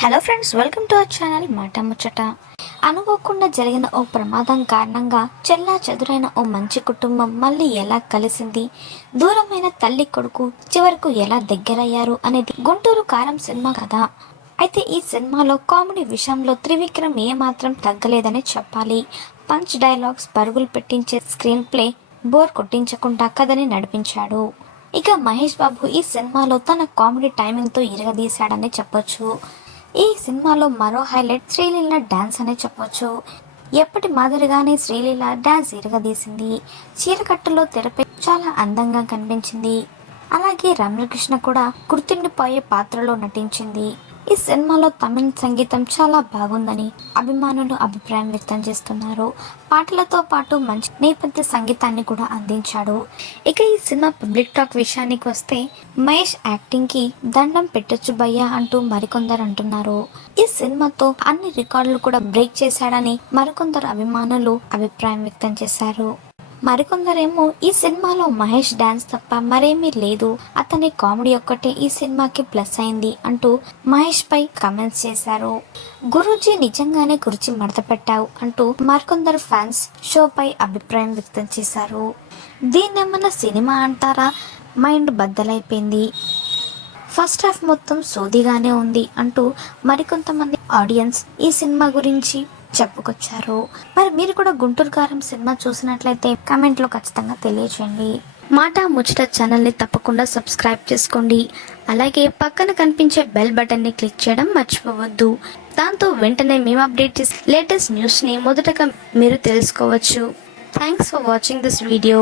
Hello friends, welcome to our channel మాట ముచ్చట. అనుకోకుండా జరిగిన ఓ ప్రమాదం కారణంగా చెల్లా చెదురైన ఓ మంచి కుటుంబం మళ్ళీ ఎలా కలిసింది, దూరమైన తల్లి కొడుకు చివరకు ఎలా దగ్గరయ్యారు అనేది గుంటూరు కారం సినిమా కదా. అయితే ఈ సినిమాలో కామెడీ విషయంలో త్రివిక్రమ్ ఏమాత్రం తగ్గలేదని చెప్పాలి. పంచ్ డైలాగ్స్, పరుగులు పెట్టించే స్క్రీన్ ప్లే, బోర్ కొట్టించకుండా కథని నడిపించాడు. ఇక మహేష్ బాబు ఈ సినిమాలో తన కామెడీ టైమింగ్తో ఇరగదీశాడని చెప్పొచ్చు. ఈ సినిమాలో మరో హైలైట్ శ్రీలీల డాన్స్ అనే చెప్పొచ్చు. ఎప్పటి మాదిరిగానే శ్రీలీల డాన్స్ ఇరగదీసింది. చీరకట్టులో తెరపై చాలా అందంగా కనిపించింది. అలాగే రమ్యకృష్ణ కూడా గుర్తుండిపోయే పాత్రలో నటించింది. ఈ సినిమాలో తమిళ సంగీతం చాలా బాగుందని అభిమానులు అభిప్రాయం వ్యక్తం చేస్తున్నారు. పాటలతో పాటు మంచి నేపథ్య సంగీతాన్ని కూడా అందించాడు. ఇక ఈ సినిమా పబ్లిక్ టాక్ విషయానికి వస్తే మహేష్ యాక్టింగ్ కి దండం పెట్టొచ్చు భయ్యా అంటూ మరికొందరు అంటున్నారు. ఈ సినిమాతో అన్ని రికార్డులు కూడా బ్రేక్ చేశాడని మరికొందరు అభిమానులు అభిప్రాయం వ్యక్తం చేశారు. మరికొందరేమో ఈ సినిమాలో మహేష్ డాన్స్ తప్ప మరేమీ లేదు, అతని కామెడీ ఒక్కటే ఈ సినిమాకి ప్లస్ అయింది అంటూ మహేష్ పై కామెంట్స్ చేశారు. గురూజీ నిజంగానే కుర్చీ మడత పెట్టావు అంటూ మరికొందరు ఫ్యాన్స్ షోపై అభిప్రాయం వ్యక్తం చేశారు. దీన్నేమన్నా సినిమా అంటారా, మైండ్ బద్దలైపోయింది, ఫస్ట్ హాఫ్ మొత్తం సోదిగానే ఉంది అంటూ మరికొంతమంది ఆడియన్స్ ఈ సినిమా గురించి చెప్పుకొచ్చారు. మరి మీరు కూడా గుంటూరు కారం సినిమా చూసినట్లయితే కామెంట్లో ఖచ్చితంగా తెలియచేయండి. మాట ముచ్చట ఛానల్ని తప్పకుండా సబ్స్క్రైబ్ చేసుకోండి. అలాగే పక్కన కనిపించే బెల్ బటన్ని క్లిక్ చేయడం మర్చిపోవద్దు. దాంతో వెంటనే మేము అప్డేట్ చేసే లేటెస్ట్ న్యూస్ని మొదటగా మీరు తెలుసుకోవచ్చు. Thanks for watching this video.